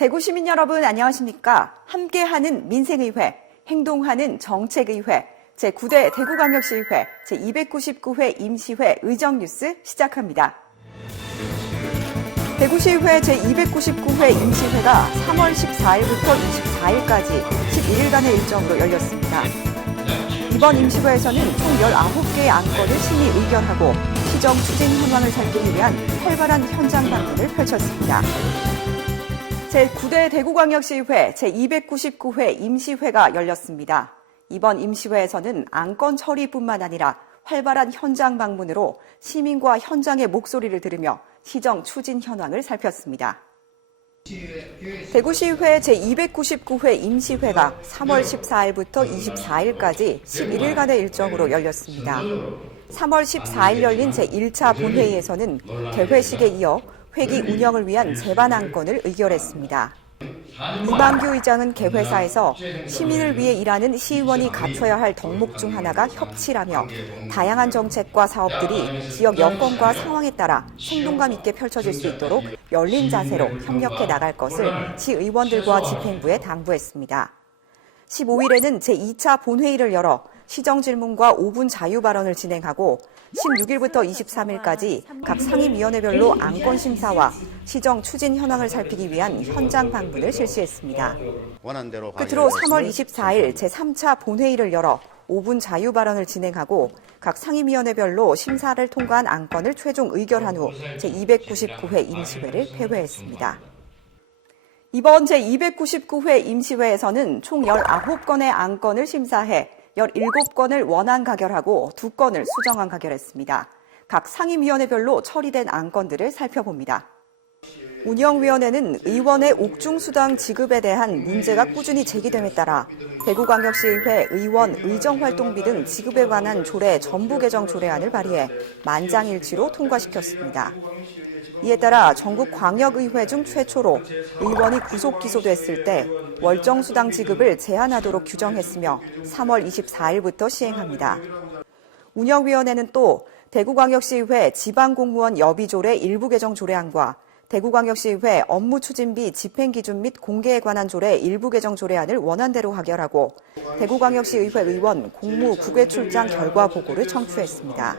대구 시민 여러분 안녕하십니까? 함께하는 민생의회, 행동하는 정책의회, 제9대 대구광역시의회, 제299회 임시회 의정뉴스 시작합니다. 대구시의회 제299회 임시회가 3월 14일부터 24일까지 11일간의 일정으로 열렸습니다. 이번 임시회에서는 총 19개의 안건을 심의 의견하고 시정 추진 현황을 살피기 위한 활발한 현장 방문을 펼쳤습니다. 제9대 대구광역시의회 제299회 임시회가 열렸습니다. 이번 임시회에서는 안건 처리뿐만 아니라 활발한 현장 방문으로 시민과 현장의 목소리를 들으며 시정 추진 현황을 살폈습니다. 대구시의회 제299회 임시회가 3월 14일부터 24일까지 11일간의 일정으로 열렸습니다. 3월 14일 열린 제1차 본회의에서는 개회식에 이어 회기 운영을 위한 제반 안건을 의결했습니다. 이방규 의장은 개회사에서 시민을 위해 일하는 시의원이 갖춰야 할 덕목 중 하나가 협치라며 다양한 정책과 사업들이 지역 여건과 상황에 따라 생동감 있게 펼쳐질 수 있도록 열린 자세로 협력해 나갈 것을 시의원들과 집행부에 당부했습니다. 15일에는 제2차 본회의를 열어 시정질문과 5분 자유발언을 진행하고 16일부터 23일까지 각 상임위원회별로 안건 심사와 시정 추진 현황을 살피기 위한 현장 방문을 실시했습니다. 끝으로 3월 24일 제3차 본회의를 열어 5분 자유발언을 진행하고 각 상임위원회별로 심사를 통과한 안건을 최종 의결한 후 제299회 임시회를 폐회했습니다. 이번 제299회 임시회에서는 총 19건의 안건을 심사해 17건을 원안 가결하고 2건을 수정안 가결했습니다. 각 상임위원회별로 처리된 안건들을 살펴봅니다. 운영위원회는 의원의 옥중수당 지급에 대한 문제가 꾸준히 제기됨에 따라 대구광역시의회 의원 의정활동비 등 지급에 관한 조례 전부 개정 조례안을 발의해 만장일치로 통과시켰습니다. 이에 따라 전국 광역의회 중 최초로 의원이 구속 기소됐을 때 월정수당 지급을 제한하도록 규정했으며 3월 24일부터 시행합니다. 운영위원회는 또 대구광역시의회 지방공무원 여비조례 일부 개정 조례안과 대구광역시의회 업무추진비 집행기준 및 공개에 관한 조례 일부 개정 조례안을 원안대로 가결하고 대구광역시의회 의원 공무 국외 출장 결과 보고를 청취했습니다.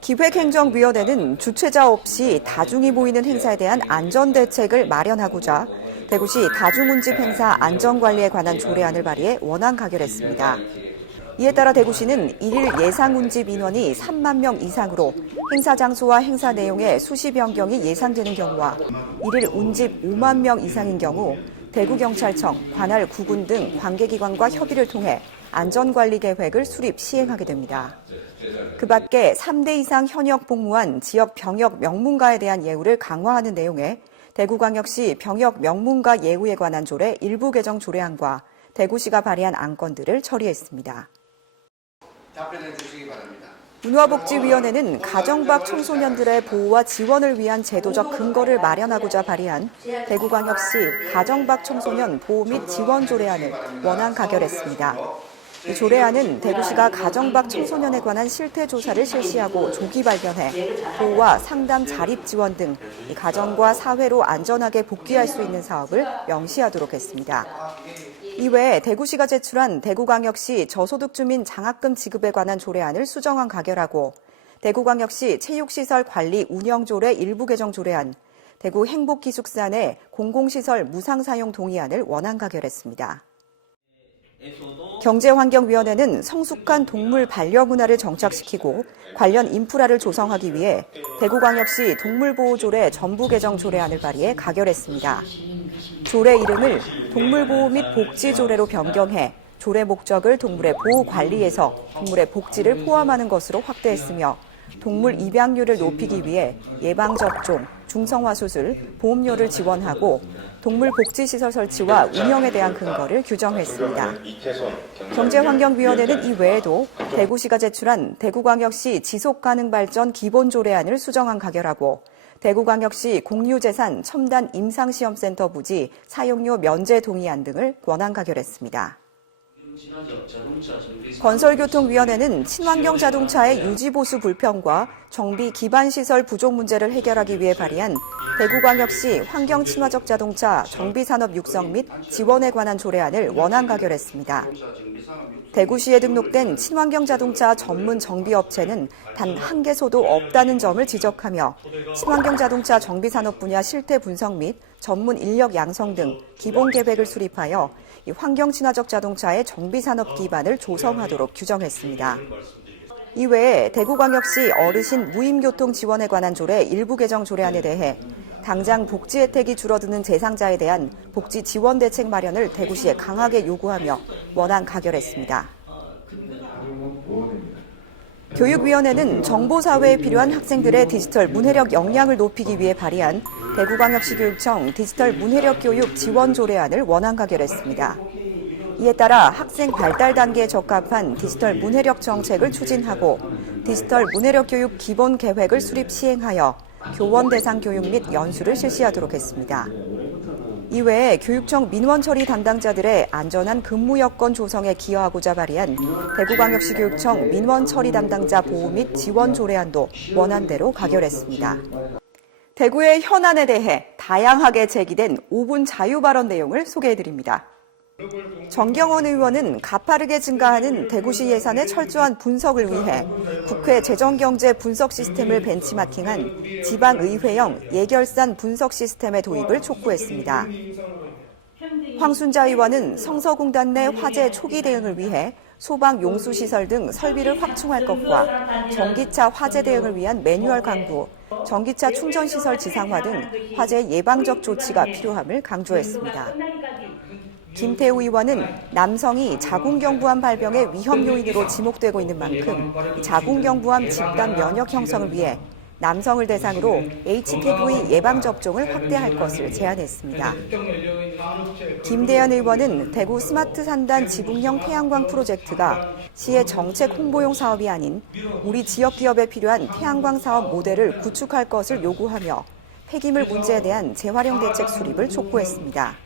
기획행정위원회는 주최자 없이 다중이 모이는 행사에 대한 안전대책을 마련하고자 대구시 다중운집 행사 안전관리에 관한 조례안을 발의해 원안 가결했습니다. 이에 따라 대구시는 1일 예상운집 인원이 3만 명 이상으로 행사 장소와 행사 내용의 수시 변경이 예상되는 경우와 1일 운집 5만 명 이상인 경우 대구경찰청, 관할 구군 등 관계기관과 협의를 통해 안전관리 계획을 수립 시행하게 됩니다. 그 밖에 3대 이상 현역 복무한 지역 병역 명문가에 대한 예우를 강화하는 내용의 대구광역시 병역 명문가 예우에 관한 조례 일부 개정 조례안과 대구시가 발의한 안건들을 처리했습니다. 답변해 주시기 바랍니다. 문화복지위원회는 가정 밖 청소년들의 보호와 지원을 위한 제도적 근거를 마련하고자 발의한 대구광역시 가정 밖 청소년 보호 및 지원 조례안을 원안 가결했습니다. 이 조례안은 대구시가 가정 밖 청소년에 관한 실태 조사를 실시하고 조기 발견해 보호와 상담 자립 지원 등 가정과 사회로 안전하게 복귀할 수 있는 사업을 명시하도록 했습니다. 이외에 대구시가 제출한 대구광역시 저소득 주민 장학금 지급에 관한 조례안을 수정안 가결하고 대구광역시 체육시설 관리 운영조례 일부 개정 조례안, 대구 행복기숙사 내 공공시설 무상사용 동의안을 원안 가결했습니다. 경제환경위원회는 성숙한 동물 반려문화를 정착시키고 관련 인프라를 조성하기 위해 대구광역시 동물보호조례 전부 개정 조례안을 발의해 가결했습니다. 조례 이름을 동물보호 및 복지조례로 변경해 조례 목적을 동물의 보호 관리에서 동물의 복지를 포함하는 것으로 확대했으며 동물 입양률을 높이기 위해 예방접종, 중성화 수술, 보험료를 지원하고 동물 복지시설 설치와 운영에 대한 근거를 규정했습니다. 경제환경위원회는 이 외에도 대구시가 제출한 대구광역시 지속가능발전 기본조례안을 수정안 가결하고 대구광역시 공유재산 첨단 임상시험센터 부지 사용료 면제 동의안 등을 원안 가결했습니다. 건설교통위원회는 친환경 자동차의 유지보수 불평과 정비 기반시설 부족 문제를 해결하기 위해 발의한 대구광역시 환경친화적 자동차 정비산업 육성 및 지원에 관한 조례안을 원안 가결했습니다. 대구시에 등록된 친환경 자동차 전문 정비업체는 단 한 개소도 없다는 점을 지적하며 친환경 자동차 정비산업 분야 실태 분석 및 전문 인력 양성 등 기본 계획을 수립하여 환경 친화적 자동차의 정비산업 기반을 조성하도록 규정했습니다. 이외에 대구광역시 어르신 무임교통 지원에 관한 조례 일부 개정 조례안에 대해 당장 복지 혜택이 줄어드는 대상자에 대한 복지 지원 대책 마련을 대구시에 강하게 요구하며 원안 가결했습니다. 교육위원회는 정보사회에 필요한 학생들의 디지털 문해력 역량을 높이기 위해 발의한 대구광역시 교육청 디지털 문해력 교육 지원 조례안을 원안 가결했습니다. 이에 따라 학생 발달 단계에 적합한 디지털 문해력 정책을 추진하고 디지털 문해력 교육 기본 계획을 수립 시행하여 교원 대상 교육 및 연수를 실시하도록 했습니다. 이외에 교육청 민원 처리 담당자들의 안전한 근무 여건 조성에 기여하고자 발의한 대구광역시 교육청 민원 처리 담당자 보호 및 지원 조례안도 원안대로 가결했습니다. 대구의 현안에 대해 다양하게 제기된 5분 자유 발언 내용을 소개해드립니다. 정경원 의원은 가파르게 증가하는 대구시 예산의 철저한 분석을 위해 국회 재정경제 분석 시스템을 벤치마킹한 지방의회형 예결산 분석 시스템의 도입을 촉구했습니다. 황순자 의원은 성서공단 내 화재 초기 대응을 위해 소방 용수시설 등 설비를 확충할 것과 전기차 화재 대응을 위한 매뉴얼 강구, 전기차 충전시설 지상화 등 화재 예방적 조치가 필요함을 강조했습니다. 김태우 의원은 남성이 자궁경부암 발병의 위험 요인으로 지목되고 있는 만큼 자궁경부암 집단 면역 형성을 위해 남성을 대상으로 HPV 예방접종을 확대할 것을 제안했습니다. 김대현 의원은 대구 스마트 산단 지붕형 태양광 프로젝트가 시의 정책 홍보용 사업이 아닌 우리 지역 기업에 필요한 태양광 사업 모델을 구축할 것을 요구하며 폐기물 문제에 대한 재활용 대책 수립을 촉구했습니다.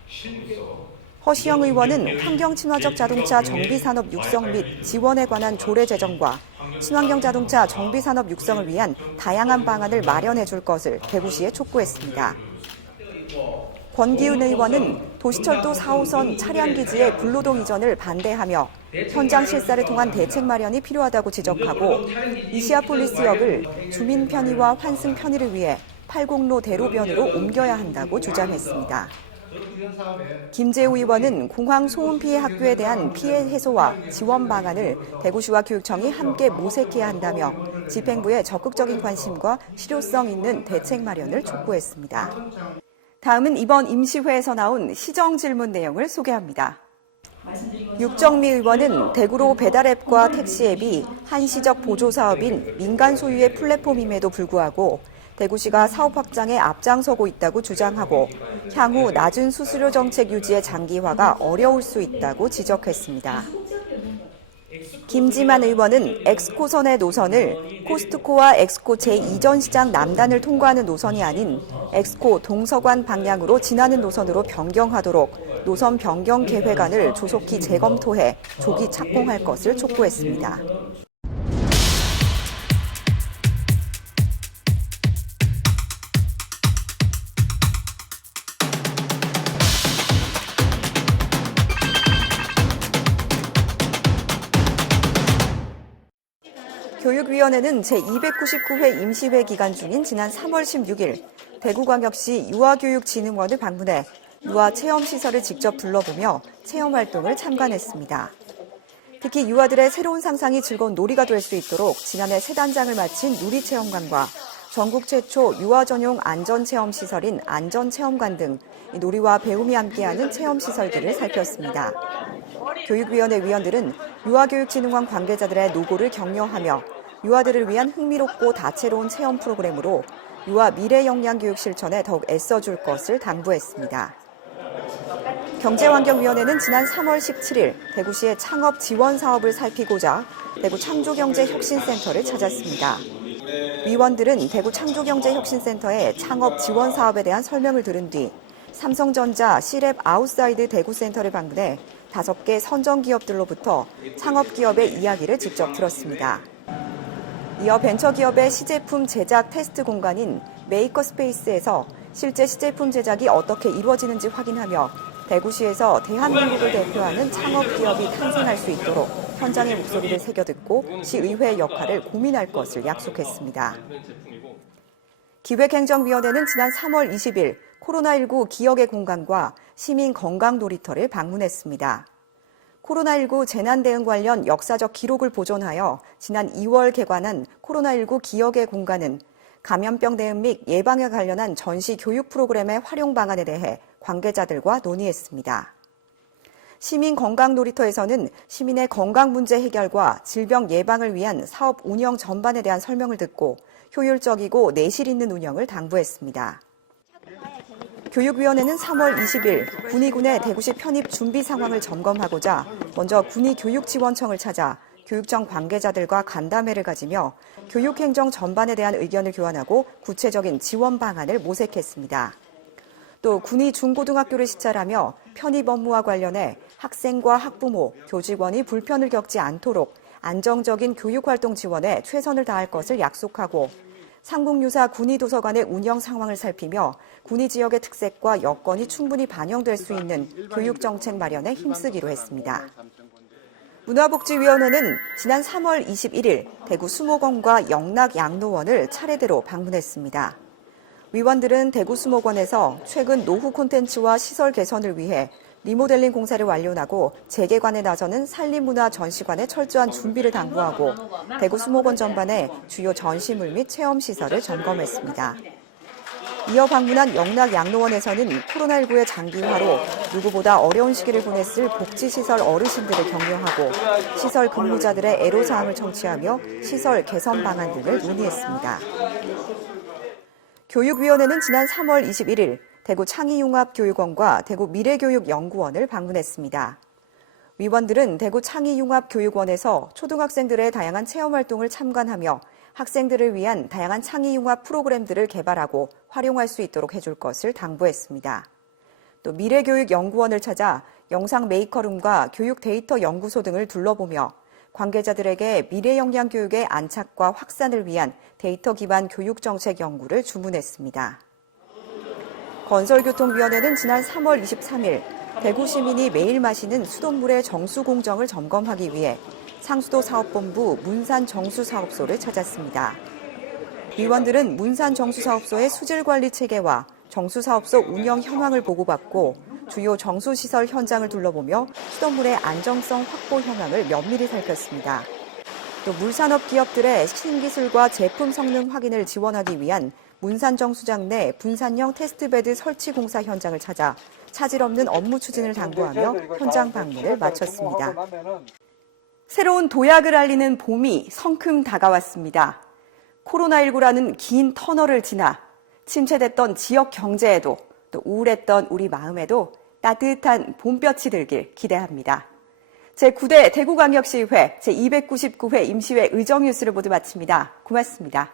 허시영 의원은 환경 친화적 자동차 정비산업 육성 및 지원에 관한 조례 제정과 친환경 자동차 정비산업 육성을 위한 다양한 방안을 마련해 줄 것을 대구시에 촉구했습니다. 권기훈 의원은 도시철도 4호선 차량기지의 불노동 이전을 반대하며 현장 실사를 통한 대책 마련이 필요하다고 지적하고 이시아폴리스역을 주민 편의와 환승 편의를 위해 80로 대로변으로 옮겨야 한다고 주장했습니다. 김재우 의원은 공항 소음 피해 학교에 대한 피해 해소와 지원 방안을 대구시와 교육청이 함께 모색해야 한다며 집행부의 적극적인 관심과 실효성 있는 대책 마련을 촉구했습니다. 다음은 이번 임시회에서 나온 시정 질문 내용을 소개합니다. 육정미 의원은 대구로 배달앱과 택시앱이 한시적 보조사업인 민간 소유의 플랫폼임에도 불구하고 대구시가 사업 확장에 앞장서고 있다고 주장하고 향후 낮은 수수료 정책 유지의 장기화가 어려울 수 있다고 지적했습니다. 김지만 의원은 엑스코선의 노선을 코스트코와 엑스코 제2전 시장 남단을 통과하는 노선이 아닌 엑스코 동서관 방향으로 지나는 노선으로 변경하도록 노선 변경 계획안을 조속히 재검토해 조기 착공할 것을 촉구했습니다. 교육위원회는 제299회 임시회 기간 중인 지난 3월 16일 대구광역시 유아교육진흥원을 방문해 유아 체험시설을 직접 둘러보며 체험활동을 참관했습니다. 특히 유아들의 새로운 상상이 즐거운 놀이가 될 수 있도록 지난해 세 단장을 마친 놀이체험관과 전국 최초 유아 전용 안전체험시설인 안전체험관 등 놀이와 배움이 함께하는 체험시설들을 살폈습니다. 교육위원회 위원들은 유아교육진흥원 관계자들의 노고를 격려하며 유아들을 위한 흥미롭고 다채로운 체험 프로그램으로 유아 미래 역량 교육 실천에 더욱 애써줄 것을 당부했습니다. 경제환경위원회는 지난 3월 17일 대구시의 창업 지원 사업을 살피고자 대구 창조경제혁신센터를 찾았습니다. 위원들은 대구 창조경제혁신센터의 창업 지원 사업에 대한 설명을 들은 뒤 삼성전자 C랩 아웃사이드 대구센터를 방문해 5개 선정 기업들로부터 창업 기업의 이야기를 직접 들었습니다. 이어 벤처기업의 시제품 제작 테스트 공간인 메이커스페이스에서 실제 시제품 제작이 어떻게 이루어지는지 확인하며 대구시에서 대한민국을 대표하는 창업 기업이 탄생할 수 있도록 현장의 목소리를 새겨듣고 시의회의 역할을 고민할 것을 약속했습니다. 기획행정위원회는 지난 3월 20일 코로나19 기억의 공간과 시민 건강 놀이터를 방문했습니다. 코로나19 재난 대응 관련 역사적 기록을 보존하여 지난 2월 개관한 코로나19 기억의 공간은 감염병 대응 및 예방에 관련한 전시 교육 프로그램의 활용 방안에 대해 관계자들과 논의했습니다. 시민 건강 놀이터에서는 시민의 건강 문제 해결과 질병 예방을 위한 사업 운영 전반에 대한 설명을 듣고 효율적이고 내실 있는 운영을 당부했습니다. 교육위원회는 3월 20일 군의군의 대구시 편입 준비 상황을 점검하고자 먼저 군의교육지원청을 찾아 교육청 관계자들과 간담회를 가지며 교육행정 전반에 대한 의견을 교환하고 구체적인 지원 방안을 모색했습니다. 또 군의 중고등학교를 시찰하며 편입 업무와 관련해 학생과 학부모, 교직원이 불편을 겪지 않도록 안정적인 교육활동 지원에 최선을 다할 것을 약속하고 삼국유사 군의도서관의 운영 상황을 살피며 군의 지역의 특색과 여건이 충분히 반영될 수 있는 교육정책 마련에 힘쓰기로 했습니다. 문화복지위원회는 지난 3월 21일 대구 수목원과 영락양로원을 차례대로 방문했습니다. 위원들은 대구 수목원에서 최근 노후 콘텐츠와 시설 개선을 위해 리모델링 공사를 완료하고 재개관에 나서는 산림문화 전시관의 철저한 준비를 당부하고 대구 수목원 전반의 주요 전시물 및 체험시설을 점검했습니다. 이어 방문한 영락양로원에서는 코로나19의 장기화로 누구보다 어려운 시기를 보냈을 복지시설 어르신들을 격려하고 시설 근무자들의 애로사항을 청취하며 시설 개선 방안 등을 논의했습니다. 교육위원회는 지난 3월 21일 대구 창의융합교육원과 대구 미래교육연구원을 방문했습니다. 위원들은 대구 창의융합교육원에서 초등학생들의 다양한 체험활동을 참관하며 학생들을 위한 다양한 창의융합 프로그램들을 개발하고 활용할 수 있도록 해줄 것을 당부했습니다. 또 미래교육연구원을 찾아 영상 메이커룸과 교육 데이터 연구소 등을 둘러보며 관계자들에게 미래역량교육의 안착과 확산을 위한 데이터 기반 교육정책 연구를 주문했습니다. 건설교통위원회는 지난 3월 23일 대구 시민이 매일 마시는 수돗물의 정수 공정을 점검하기 위해 상수도 사업본부 문산정수사업소를 찾았습니다. 위원들은 문산정수사업소의 수질관리 체계와 정수사업소 운영 현황을 보고받고 주요 정수시설 현장을 둘러보며 수돗물의 안정성 확보 현황을 면밀히 살폈습니다. 또 물산업 기업들의 신기술과 제품 성능 확인을 지원하기 위한 문산정수장 내 분산형 테스트베드 설치 공사 현장을 찾아 차질 없는 업무 추진을 당부하며 현장 방문을 마쳤습니다. 새로운 도약을 알리는 봄이 성큼 다가왔습니다. 코로나19라는 긴 터널을 지나 침체됐던 지역 경제에도 또 우울했던 우리 마음에도 따뜻한 봄볕이 들길 기대합니다. 제9대 대구광역시의회 제299회 임시회 의정뉴스를 모두 마칩니다. 고맙습니다.